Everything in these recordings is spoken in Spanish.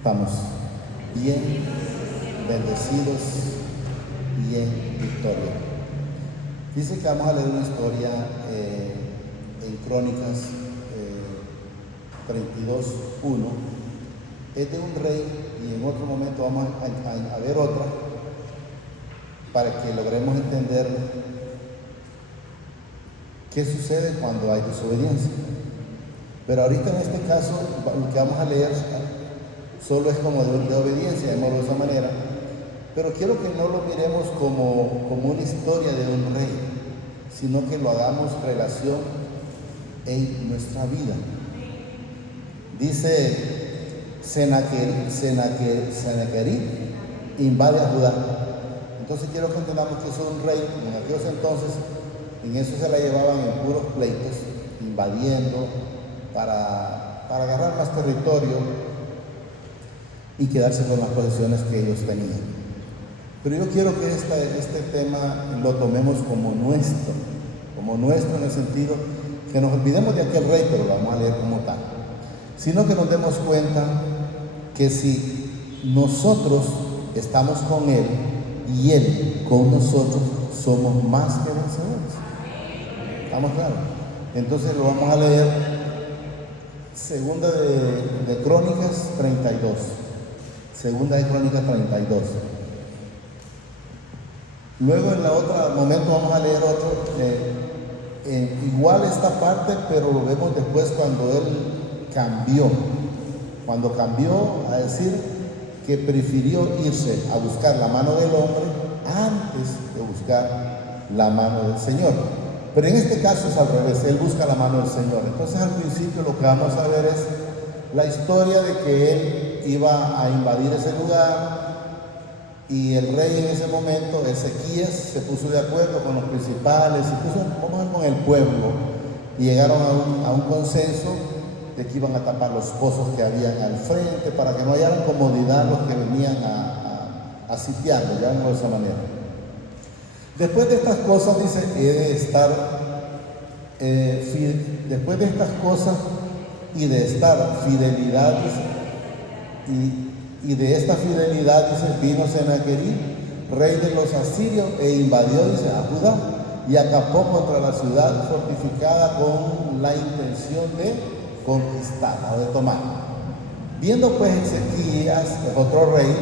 Estamos bien bendecidos y en victoria. Dice que vamos a leer una historia en Crónicas 32:1. Es de un rey y en otro momento vamos a ver otra para que logremos entender qué sucede cuando hay desobediencia. Pero ahorita en este caso lo que vamos a leer solo es como de obediencia, de esa manera. Pero quiero que no lo miremos como una historia de un rey, sino que lo hagamos relación en nuestra vida. Dice Sennacherib invade a Judá. Entonces quiero que entendamos que es un rey. En aquellos entonces, en eso se la llevaban en puros pleitos, invadiendo para agarrar más territorio y quedarse con las posesiones que ellos tenían. Pero yo quiero que este tema lo tomemos como nuestro en el sentido que nos olvidemos de aquel rey, pero lo vamos a leer como tal, sino que nos demos cuenta que si nosotros estamos con Él y Él con nosotros, somos más que vencedores. ¿Estamos claros? Entonces lo vamos a leer, segunda de Crónicas 32. Segunda de Crónicas 32. Luego en la otra momento vamos a leer otro, igual esta parte, pero lo vemos después cuando él cambió. Cuando cambió a decir que prefirió irse a buscar la mano del hombre antes de buscar la mano del Señor. Pero en este caso es al revés, él busca la mano del Señor. Entonces al principio lo que vamos a ver es la historia de que él iba a invadir ese lugar y el rey en ese momento, Ezequías, se puso de acuerdo con los principales, vamos a ver, con el pueblo, y llegaron a un consenso de que iban a tapar los pozos que habían al frente para que no hallaran comodidad los que venían a sitiarlo, llamémoslo de esa manera. Después de estas cosas, dice, después de estas cosas y de estar fidelidad, y de esta fidelidad, dice, vino Sennacherib, rey de los asirios, e invadió, dice, a Judá, y acapó contra la ciudad fortificada con la intención de conquistarla o de tomarla. Viendo pues Ezequías, otro rey,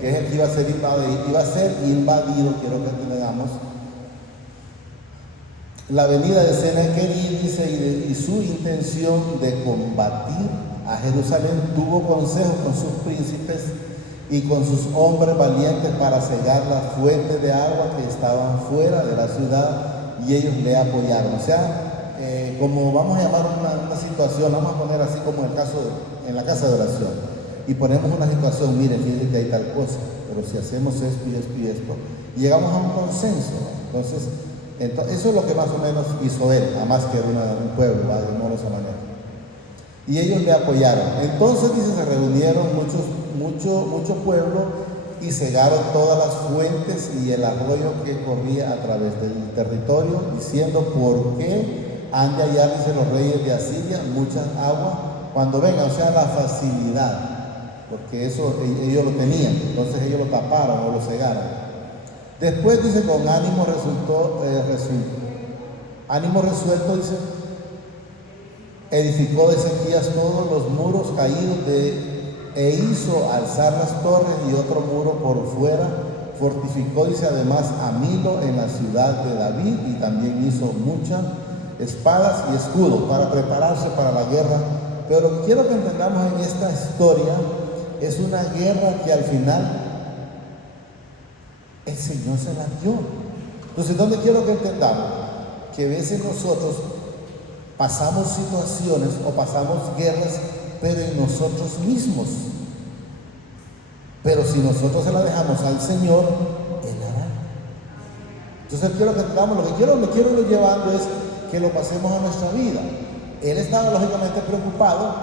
que es el que iba a ser invadido, quiero que entendamos, la venida de Sennacherib, dice, y su intención de combatir a Jerusalén, tuvo consejo con sus príncipes y con sus hombres valientes para cegar las fuentes de agua que estaban fuera de la ciudad, y ellos le apoyaron. O sea, como vamos a llamar una situación, vamos a poner así como en la casa de oración, y ponemos una situación, miren, fíjense que hay tal cosa, pero si hacemos esto y esto y esto, y llegamos a un consenso. Entonces eso es lo que más o menos hizo él, a más que un pueblo, de esa manera. Y ellos le apoyaron. Entonces, dice, se reunieron mucho pueblo y cegaron todas las fuentes y el arroyo que corría a través del territorio, diciendo, ¿por qué han de hallar, dice, los reyes de Asiria mucha agua cuando vengan? O sea, la facilidad, porque eso ellos lo tenían, entonces ellos lo taparon o lo cegaron. Después, dice, con ánimo resuelto, dice, edificó Ezequías todos los muros caídos e hizo alzar las torres y otro muro por fuera. Fortificó, dice, además a Milo en la ciudad de David, y también hizo muchas espadas y escudos para prepararse para la guerra. Pero lo que quiero que entendamos en esta historia es una guerra que al final el Señor se la dio. Entonces, ¿dónde quiero que entendamos? Que a veces nosotros pasamos situaciones o pasamos guerras, pero en nosotros mismos. Pero si nosotros se la dejamos al Señor, Él hará. Entonces quiero que entendamos, lo que quiero ir llevando es que lo pasemos a nuestra vida. Él estaba lógicamente preocupado,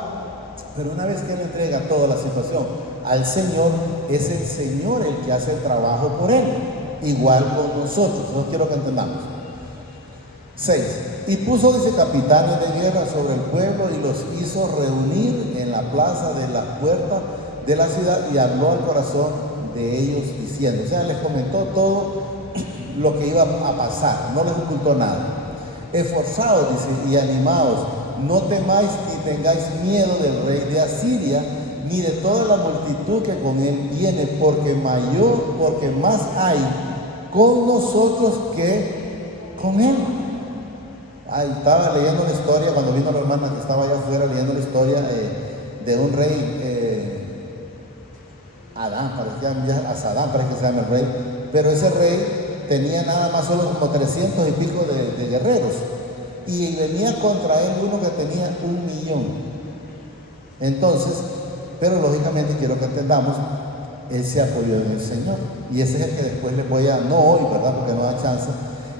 pero una vez que Él entrega toda la situación al Señor, es el Señor el que hace el trabajo por Él, igual con nosotros. No quiero que entendamos. 6. Y puso, dice, capitanes de guerra sobre el pueblo y los hizo reunir en la plaza de la puerta de la ciudad y habló al corazón de ellos diciendo, o sea, les comentó todo lo que iba a pasar, no les ocultó nada. Esforzaos, dice, y animaos, no temáis ni tengáis miedo del rey de Asiria, ni de toda la multitud que con él viene, porque más hay con nosotros que con él. Estaba leyendo la historia, cuando vino la hermana que estaba allá afuera leyendo la historia de un rey, Adán, parece que se llama el rey, pero ese rey tenía nada más solo como 300 y pico de guerreros, y venía contra él uno que tenía 1.000.000. Entonces, pero lógicamente quiero que entendamos, él se apoyó en el Señor, y ese es el que después les voy a, no hoy, ¿verdad? Porque no da chance,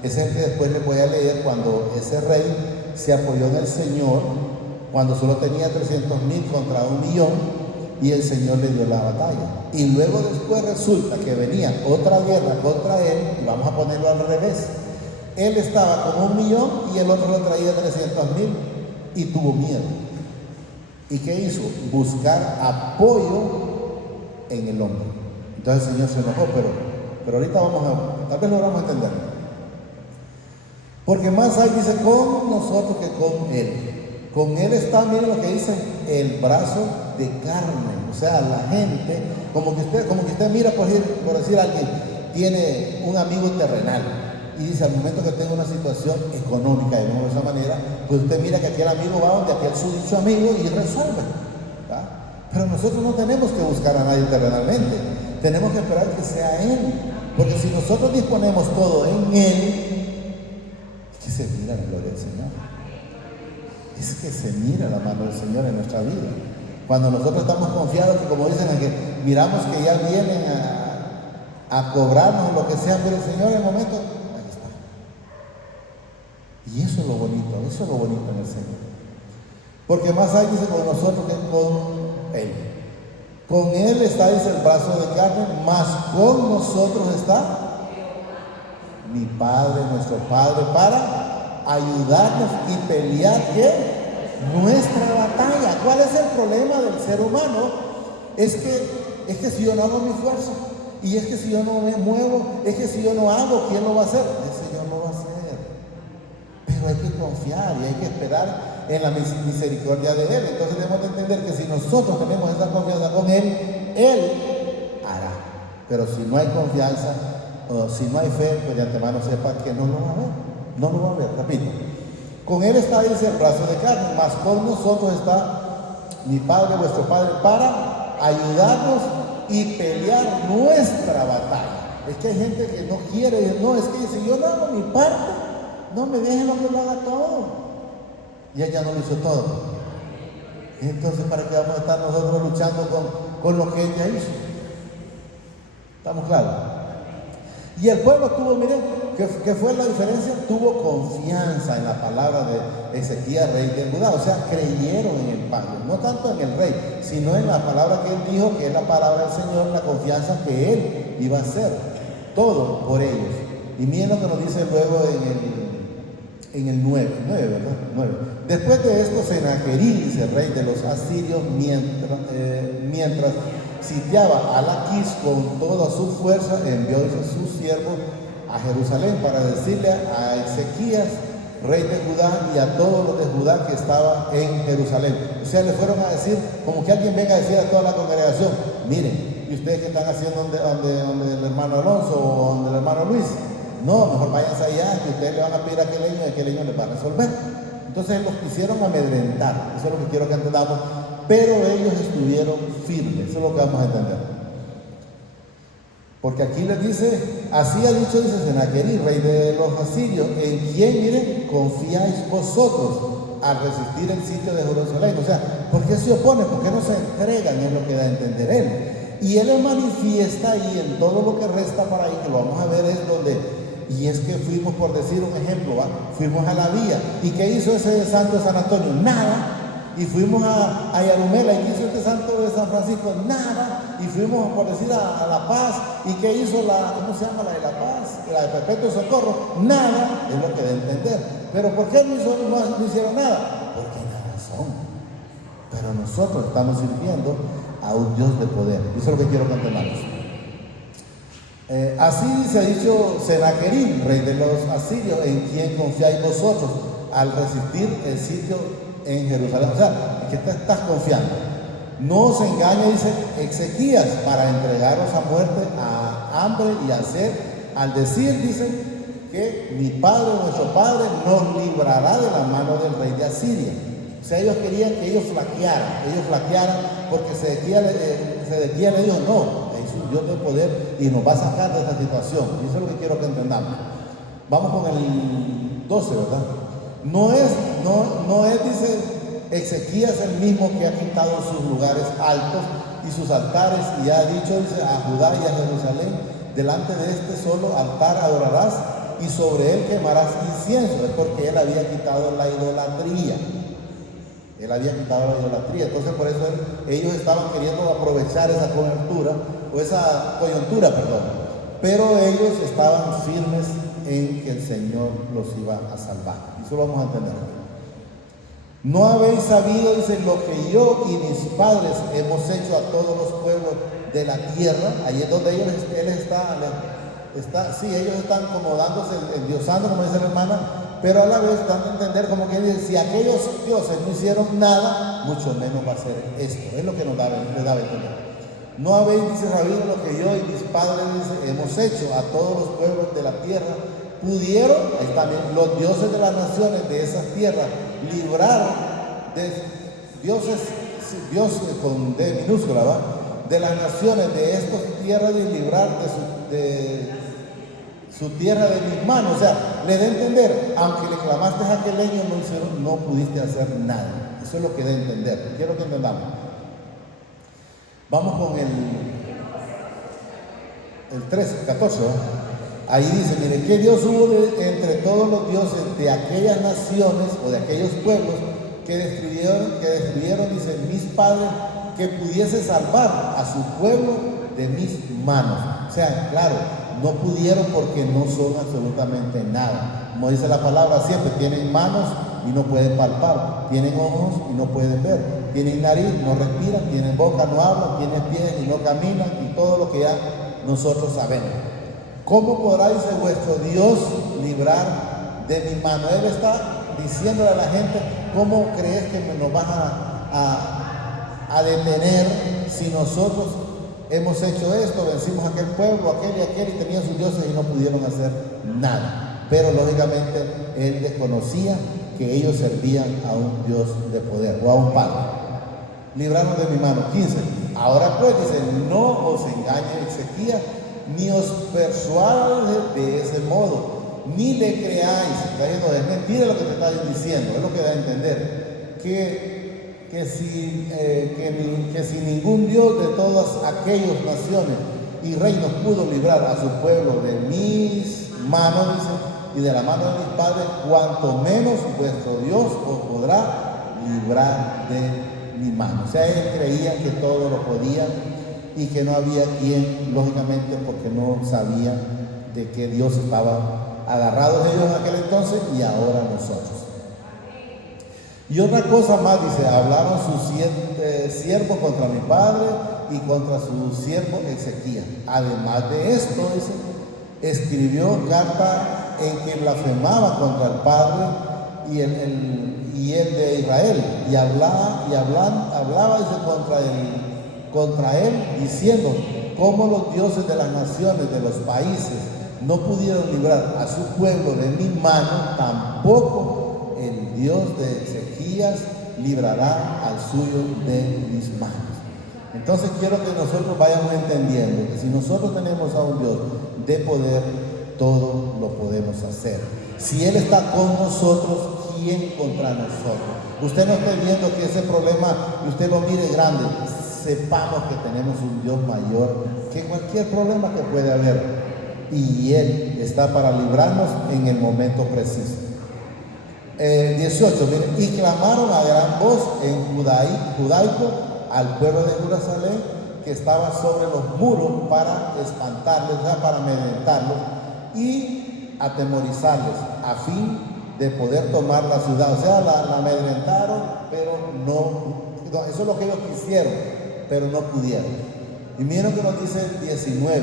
ese es el que después les voy a leer cuando ese rey se apoyó en el Señor, cuando solo tenía 300.000 contra 1.000.000, y el Señor le dio la batalla. Y luego después resulta que venía otra guerra contra él, y vamos a ponerlo al revés. Él estaba con 1.000.000 y el otro lo traía 300.000 y tuvo miedo. ¿Y qué hizo? Buscar apoyo en el hombre. Entonces el Señor se enojó, pero ahorita tal vez lo vamos a entender. Porque más hay, dice, con nosotros que con él. Con él está, miren lo que dice, el brazo de carne. O sea, la gente, como que usted mira, por decir alguien, tiene un amigo terrenal y dice, al momento que tenga una situación económica, de esa manera, pues usted mira que aquel amigo va donde aquel su amigo y resuelve, ¿verdad? Pero nosotros no tenemos que buscar a nadie terrenalmente, tenemos que esperar que sea Él, porque si nosotros disponemos todo en Él, es que se mira la gloria del Señor, es que se mira la mano del Señor en nuestra vida. Cuando nosotros estamos confiados, que como dicen aquí, miramos que ya vienen a cobrarnos lo que sea, pero el Señor en el momento, ahí está. Y eso es lo bonito en el Señor. Porque más hay, dice, con nosotros que con Él. Con Él está, dice, el brazo de carne, más con nosotros está mi Padre, nuestro Padre, para ayudarnos y pelear, ¿qué? Nuestra batalla. ¿Cuál es el problema del ser humano? Es que si yo no hago mi fuerza, y es que si yo no me muevo, es que si yo no hago, ¿quién lo va a hacer? El Señor lo va a hacer. Pero hay que confiar y hay que esperar en la misericordia de Él. Entonces debemos de entender que si nosotros tenemos esa confianza con Él hará. Pero si no hay confianza, o si no hay fe, pues de antemano sepa que no lo va a ver. No lo va a ver, repito. Con Él está, dice, el brazo de carne, más con nosotros está mi Padre, vuestro Padre, para ayudarnos y pelear nuestra batalla. Es que hay gente que no quiere, no, es que dice, yo no hago mi parte, no me dejen que lo haga todo. Y ella no lo hizo todo. Entonces, ¿para qué vamos a estar nosotros luchando con lo que ella hizo? ¿Estamos claros? Y el pueblo tuvo, miren, ¿qué fue la diferencia? Tuvo confianza en la palabra de Ezequías, rey de Judá. O sea, creyeron en el pacto, no tanto en el rey, sino en la palabra que él dijo, que es la palabra del Señor, la confianza que él iba a hacer. Todo por ellos. Y miren lo que nos dice luego en el 9, ¿verdad? 9. Después de esto, Senaquerib, dice, rey de los asirios, mientras sitiaba a Laquis con toda su fuerza, envió a sus siervos a Jerusalén para decirle a Ezequías, rey de Judá, y a todos los de Judá que estaban en Jerusalén. O sea, le fueron a decir, como que alguien venga a decir a toda la congregación, miren, ¿y ustedes qué están haciendo donde el hermano Alonso o donde el hermano Luis? No, mejor váyanse allá, que ustedes le van a pedir a aquel leño y aquel leño les va a resolver. Entonces los quisieron amedrentar, eso es lo que quiero que entendamos, pero ellos estuvieron firmes, eso es lo que vamos a entender. Porque aquí les dice, así ha dicho, dice Senaquerib, rey de los asirios, en quien, miren, confiáis vosotros al resistir el sitio de Jerusalén. O sea, ¿por qué se oponen? ¿Por qué no se entregan? Es lo que da a entender él. Y él le manifiesta ahí en todo lo que resta para ahí, que lo vamos a ver, es donde... Y es que fuimos, por decir un ejemplo, fuimos a la vía. ¿Y qué hizo ese santo de San Antonio? Nada. Y fuimos a Yarumela. ¿Y qué hizo este santo de San Francisco? Nada. Y fuimos, por decir, a La Paz. ¿Y qué hizo ¿cómo se llama la de La Paz? La de Perpetuo Socorro. Nada. Es lo que debe entender. ¿Pero por qué no hicieron nada? Porque nada son. Pero nosotros estamos sirviendo a un Dios de poder. Eso es lo que quiero que entendamos. Así se ha dicho Senaquerib, rey de los asirios, en quien confiáis vosotros al resistir el sitio en Jerusalén. O sea, ¿en qué te estás confiando? No os engañe, dice Ezequías, para entregaros a muerte, a hambre y a sed, al decir, dice, que mi padre, nuestro padre, nos librará de la mano del rey de Asiria. O sea, ellos querían que ellos flaquearan, porque Sedequías le dijo, no, es un Dios de poder y nos va a sacar de esta situación. Y eso es lo que quiero que entendamos. Vamos con el 12, ¿verdad? No es, dice Ezequías, el mismo que ha quitado sus lugares altos y sus altares y ha dicho, dice, a Judá y a Jerusalén, delante de este solo altar adorarás y sobre él quemarás incienso. Es porque él había quitado la idolatría. Entonces por eso ellos estaban queriendo aprovechar esa coyuntura, pero ellos estaban firmes en que el Señor los iba a salvar. Eso vamos a entender. No habéis sabido, dice, lo que yo y mis padres hemos hecho a todos los pueblos de la tierra. Ahí es donde ellos están como dándose, endiosando, como dice la hermana, pero a la vez dando a entender como que dice, si aquellos dioses no hicieron nada, mucho menos va a ser esto. Es lo que le daba a entender. No habéis, dice, sabido lo que yo y mis padres, dice, hemos hecho a todos los pueblos de la tierra. Pudieron, ahí también, los dioses de las naciones de esas tierras librar de dioses con D minúscula, ¿va? De las naciones de estas tierras y librar de su tierra de mis manos. O sea, le da a entender, aunque le clamaste a aquel leño, no pudiste hacer nada. Eso es lo que da a entender. Quiero que entendamos. Vamos con el 14, ¿va? Ahí dice, miren, ¿qué Dios hubo entre todos los dioses de aquellas naciones o de aquellos pueblos que destruyeron, dice, mis padres, que pudiese salvar a su pueblo de mis manos? O sea, claro, no pudieron porque no son absolutamente nada. Como dice la palabra siempre, tienen manos y no pueden palpar, tienen ojos y no pueden ver, tienen nariz, no respiran, tienen boca, no hablan, tienen pies y no caminan, y todo lo que ya nosotros sabemos. ¿Cómo podrá, dice, vuestro Dios librar de mi mano? Él está diciéndole a la gente, ¿cómo crees que nos vas a detener si nosotros hemos hecho esto, vencimos a aquel pueblo, aquel y aquel, y tenían sus dioses y no pudieron hacer nada? Pero lógicamente él desconocía que ellos servían a un Dios de poder o a un Padre. Libraron de mi mano. 15. Ahora pues, dice, no os engañe Ezequías, ni os persuades de ese modo, ni le creáis. Está diciendo, es mentira lo que te está diciendo, es lo que da a entender. Que si ningún Dios de todas aquellas naciones y reinos pudo librar a su pueblo de mis manos, dice, y de la mano de mis padres, cuanto menos vuestro Dios os podrá librar de mi mano. O sea, ellos creían que todo lo podían y que no había quien, lógicamente, porque no sabían de qué Dios estaba agarrados ellos en aquel entonces y ahora nosotros. Y otra cosa más, dice, hablaron sus siervos contra mi padre y contra su siervo Ezequías. Además de esto, dice, escribió carta en que blasfemaba contra el Padre y el de Israel, y hablaba dice, contra él, diciendo, cómo los dioses de las naciones, de los países, no pudieron librar a su pueblo de mi mano, tampoco el Dios de Ezequías librará al suyo de mis manos. Entonces quiero que nosotros vayamos entendiendo que si nosotros tenemos a un Dios de poder, todo lo podemos hacer. Si Él está con nosotros, ¿quién contra nosotros? Usted no esté viendo que ese problema, usted lo mire grande. Sepamos que tenemos un Dios mayor que cualquier problema que puede haber, y Él está para librarnos en el momento preciso. 18, miren, y clamaron a gran voz en judaico al pueblo de Jerusalén que estaba sobre los muros para espantarles, o sea, para amedrentarlos y atemorizarles a fin de poder tomar la ciudad. O sea, la amedrentaron, pero no, eso es lo que ellos quisieron, pero no pudieron. Y miren lo que nos dice el 19.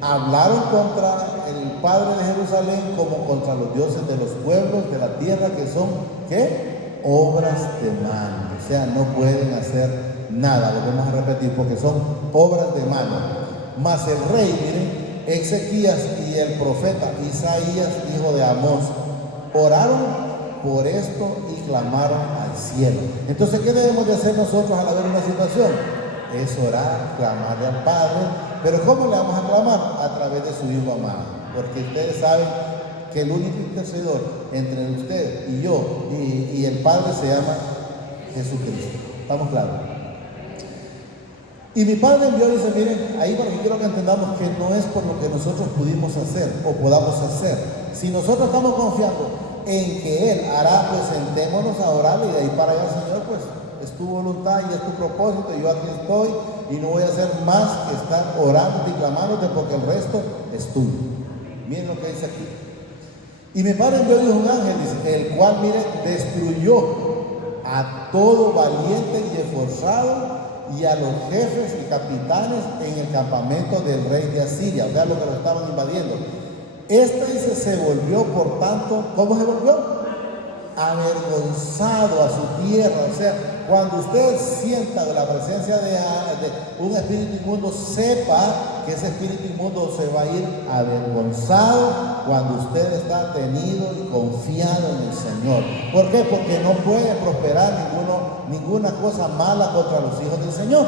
Hablaron contra el Padre de Jerusalén como contra los dioses de los pueblos de la tierra, que son, ¿qué? Obras de mano. O sea, no pueden hacer nada, lo vamos a repetir, porque son obras de mano. Mas el rey, miren, Ezequías y el profeta Isaías, hijo de Amós, oraron por esto y clamaron al cielo. Entonces, ¿qué debemos de hacer nosotros al haber una situación? Es orar, clamarle al Padre. Pero ¿cómo le vamos a clamar? A través de su Hijo amado. Porque ustedes saben que el único intercedor entre usted y yo y el Padre se llama Jesucristo. ¿Estamos claros? Y mi Padre envió, dice, miren, ahí para que quiero que entendamos que no es por lo que nosotros pudimos hacer o podamos hacer. Si nosotros estamos confiando en que Él hará, pues sentémonos a orarle y de ahí para allá, Señor, pues es tu voluntad y es tu propósito, y yo aquí estoy y no voy a hacer más que estar orando y clamándote porque el resto es tuyo. Miren lo que dice aquí. Y mi Padre envió un ángel, dice, el cual, miren, destruyó a todo valiente y esforzado y a los jefes y capitanes en el campamento del rey de Asiria, o sea, los que lo estaban invadiendo. Este, dice, se volvió, por tanto, ¿cómo se volvió? Avergonzado a su tierra. O sea, cuando usted sienta de la presencia de un espíritu inmundo, sepa que ese espíritu inmundo se va a ir avergonzado cuando usted está tenido y confiado en el Señor. ¿Por qué? Porque no puede prosperar ninguna cosa mala contra los hijos del Señor.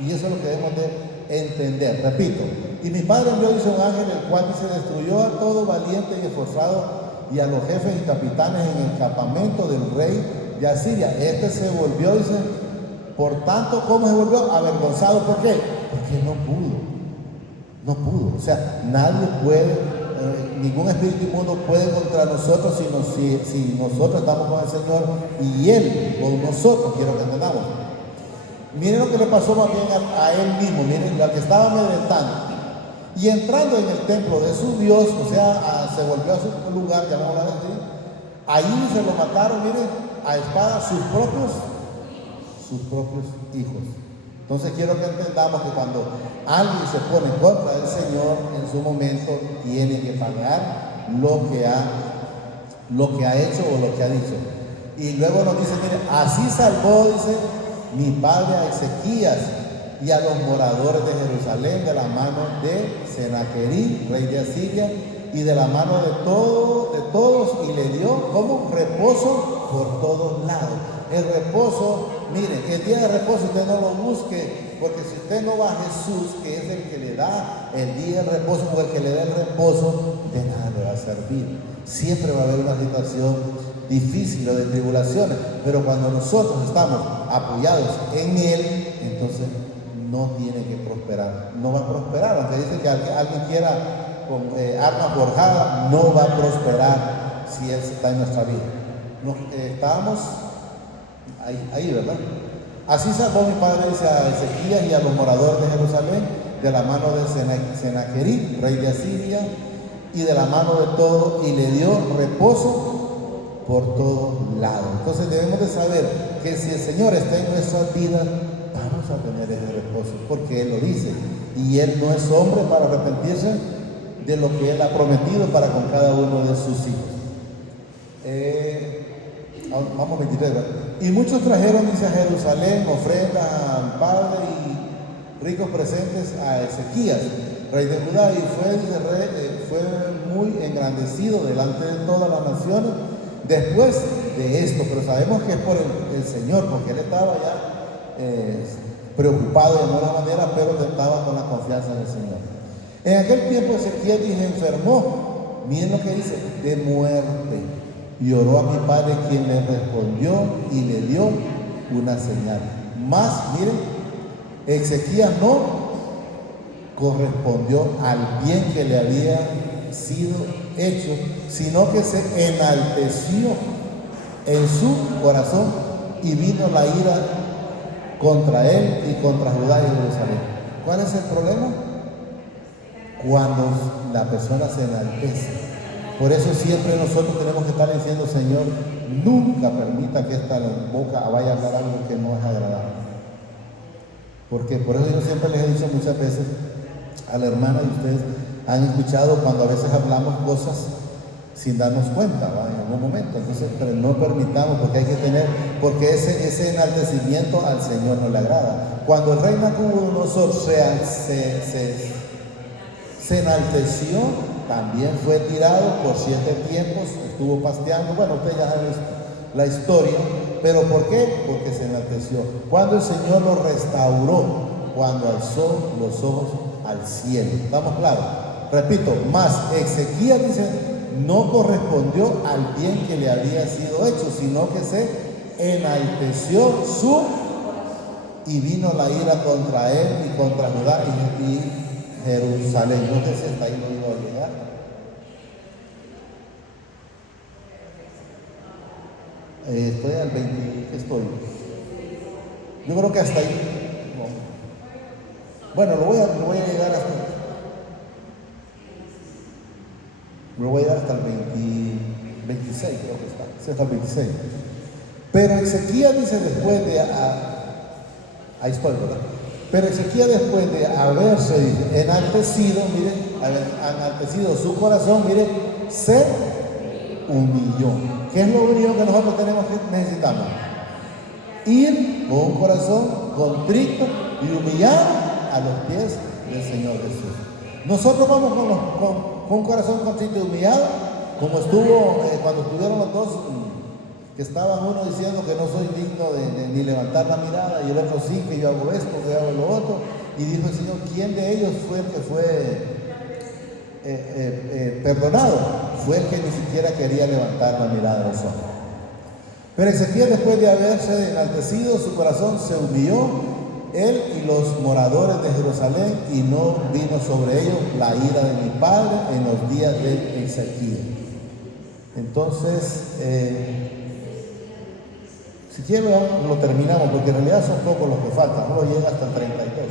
Y eso es lo que debemos de entender. Repito, y mi Padre envió, dice, un ángel, el cual se destruyó a todo valiente y esforzado y a los jefes y capitanes en el campamento del rey de Asiria. Este se volvió, dice, por tanto, ¿cómo se volvió? Avergonzado. ¿Por qué? Porque no pudo. O sea, nadie puede, ningún espíritu inmundo puede contra nosotros si nosotros estamos con el Señor y Él con nosotros. Quiero que entendamos. Miren lo que le pasó más bien a él mismo. Miren, al que estaba amedrentando. Y entrando en el templo de su Dios, o sea, se volvió a su lugar, llamémoslo así, ahí se lo mataron, miren, a espada sus propios hijos. Entonces quiero que entendamos que cuando alguien se pone en contra del Señor, en su momento tiene que pagar lo que ha hecho o lo que ha dicho. Y luego nos dice, miren, así salvó, dice, mi padre a Ezequías y a los moradores de Jerusalén de la mano de Senaquerib, rey de Asiria, y de la mano de todos, y le dio como reposo por todos lados. El reposo, miren, el día de reposo usted no lo busque, porque si usted no va a Jesús, que es el que le da el día de reposo, o el que le da el reposo, de nada le va a servir. Siempre va a haber una situación difícil o de tribulaciones, pero cuando nosotros estamos apoyados en Él, entonces no tiene que prosperar, no va a prosperar. Aunque dice que alguien quiera con arma forjada, no va a prosperar si Él está en nuestra vida. Estábamos ahí, ¿verdad? Así salvó mi padre, dice, a Ezequías y a los moradores de Jerusalén de la mano de Senaquerib, rey de Asiria, y de la mano de todos, y le dio reposo por todos lados. Entonces debemos de saber que si el Señor está en nuestras vidas, vamos a tener ese reposo, porque Él lo dice, y Él no es hombre para arrepentirse de lo que Él ha prometido para con cada uno de sus hijos. Vamos 23, ¿verdad? Y muchos trajeron, dice, a Jerusalén ofrendas al Padre y ricos presentes a Ezequías, rey de Judá, y fue muy engrandecido delante de todas las naciones después de esto. Pero sabemos que es por el Señor, porque Él estaba ya preocupado de alguna manera, pero estaba con la confianza en el Señor. En aquel tiempo Ezequías, dice, enfermó, miren lo que dice, de muerte. Y oró a mi padre, quien le respondió y le dio una señal. Más, miren, Ezequías no correspondió al bien que le había sido hecho, sino que se enalteció en su corazón y vino la ira contra él y contra Judá y Jerusalén. ¿Cuál es el problema? Cuando la persona se enaltece. Por eso siempre nosotros tenemos que estar diciendo, Señor, nunca permita que esta boca vaya a hablar algo que no es agradable. Porque por eso yo siempre les he dicho muchas veces a la hermana, y ustedes han escuchado cuando a veces hablamos cosas sin darnos cuenta, ¿va? En algún momento. Entonces, pero no permitamos, porque hay que tener, porque ese enaltecimiento al Señor no le agrada. Cuando el rey Nabucodonosor se enalteció, también fue tirado por 7 tiempos, estuvo pasteando. Bueno, ustedes ya saben la historia, pero ¿por qué? Porque se enalteció. Cuando el Señor lo restauró, cuando alzó los ojos al cielo. ¿Estamos claros? Repito, más Ezequías dice, no correspondió al bien que le había sido hecho, sino que se enalteció y vino la ira contra él y contra Judá y Jerusalén. No sé si hasta ahí lo iba a llegar. Estoy al 20, ¿qué estoy? Yo creo que hasta ahí. No. Bueno, lo voy a llegar hasta. Lo voy a llegar hasta el 26, creo que está. Sí, hasta el 26. Pero Ezequías dice después de. Ahí estoy, ¿verdad? Pero Ezequías después de haberse enaltecido, mire, enaltecido su corazón, mire, se humilló. ¿Qué es lo único que nosotros necesitamos? Ir con un corazón contrito y humillado a los pies del Señor Jesús. Nosotros vamos con un corazón contrito y humillado, como estuvo cuando estuvieron los dos, que estaban uno diciendo que no soy digno de ni levantar la mirada, y el otro sí, que yo hago esto, que yo hago lo otro. Y dijo el Señor, ¿quién de ellos fue el que fue perdonado? Fue el que ni siquiera quería levantar la mirada de los ojos. Pero Ezequías, después de haberse enaltecido, su corazón se humilló, él y los moradores de Jerusalén, y no vino sobre ellos la ira de mi padre en los días de Ezequías. Entonces, si quieren lo terminamos, porque en realidad son pocos los que faltan, solo llega hasta el 32.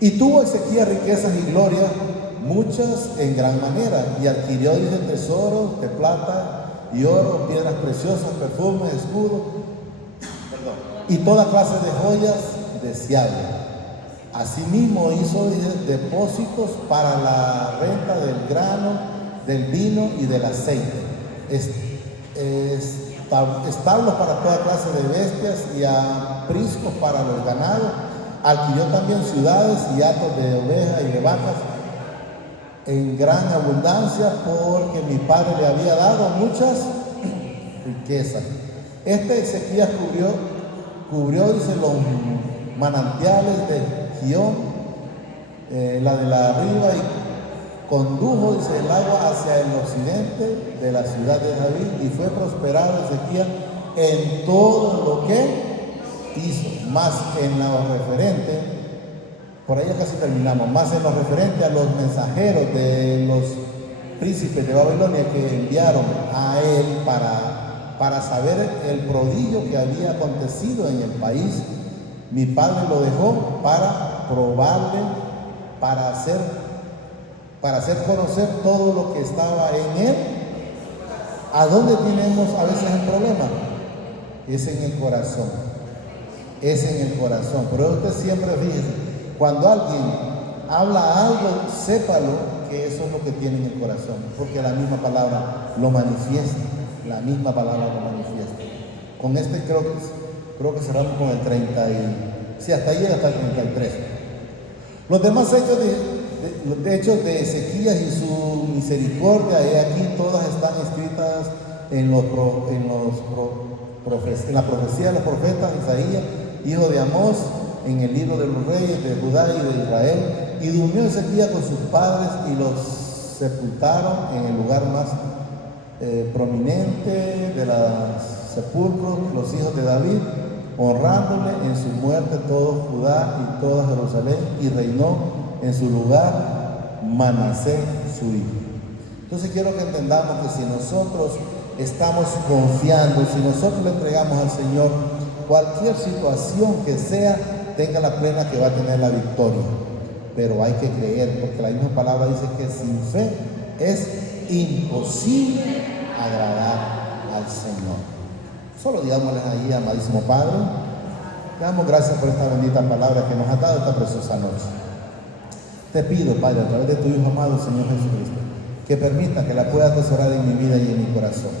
Y tuvo Ezequías riquezas y gloria, muchas en gran manera, y adquirió, dice, tesoros de plata y oro, piedras preciosas, perfumes, escudos, y toda clase de joyas deseables. Asimismo hizo, dice, depósitos para la renta del grano, del vino y del aceite, establos para toda clase de bestias y apriscos para los ganados. Adquirió también ciudades y hatos de ovejas y de vacas en gran abundancia, porque mi padre le había dado muchas riquezas. Ezequías cubrió, dice, los manantiales de Gihón, la de la arriba, y condujo, dice, el agua hacia el occidente de la ciudad de David, y fue prosperado Ezequías en todo lo que hizo. Más en lo referente, por ahí ya casi terminamos, más en lo referente a los mensajeros de los príncipes de Babilonia que enviaron a él para saber el prodigio que había acontecido en el país, mi padre lo dejó para probarle, para hacer conocer todo lo que estaba en él. ¿A dónde tenemos a veces el problema? Es en el corazón. Es en el corazón. Pero usted siempre fíjese, cuando alguien habla algo, sépalo que eso es lo que tiene en el corazón, porque la misma palabra lo manifiesta. La misma palabra lo manifiesta. Con este creo que cerramos con el 30 y... sí, hasta ahí llega hasta el 33. Los demás hechos de Ezequías y su misericordia, aquí todas están escritas en la profecía de los profetas Isaías, hijo de Amós, en el libro de los reyes de Judá y de Israel. Y durmió Ezequías con sus padres y los sepultaron en el lugar más prominente de los sepulcros, los hijos de David, honrándole en su muerte todo Judá y toda Jerusalén, y reinó en su lugar Manasés su hijo. Entonces quiero que entendamos que si nosotros estamos confiando, si nosotros le entregamos al Señor cualquier situación que sea, tenga la plena que va a tener la victoria. Pero hay que creer, porque la misma palabra dice que sin fe es imposible agradar al Señor. Solo digámosles ahí, amadísimo Padre, Te damos gracias por esta bendita palabra que nos has dado esta preciosa noche. Te pido, Padre, a través de tu Hijo amado, Señor Jesucristo, que permita que la pueda atesorar en mi vida y en mi corazón.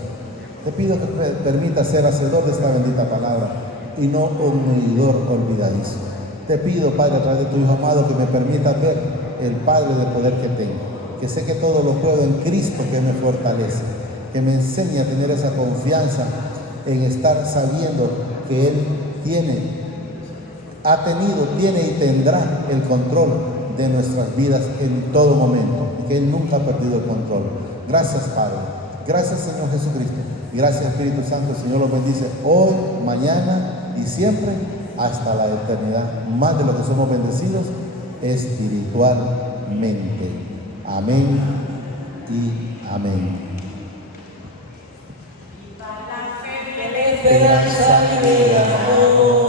Te pido que permita ser hacedor de esta bendita palabra y no un oidor olvidadizo. Te pido, Padre, a través de tu Hijo amado, que me permita ver el Padre de poder que tengo, que sé que todo lo puedo en Cristo que me fortalece, que me enseñe a tener esa confianza en estar sabiendo que Él ha tenido, tiene y tendrá el control de nuestras vidas en todo momento, y que Él nunca ha perdido el control. Gracias, Padre. Gracias, Señor Jesucristo. Y gracias, Espíritu Santo. El Señor los bendice hoy, mañana y siempre hasta la eternidad. Más de lo que somos bendecidos espiritualmente. Amén y amén. Esperanza y amor.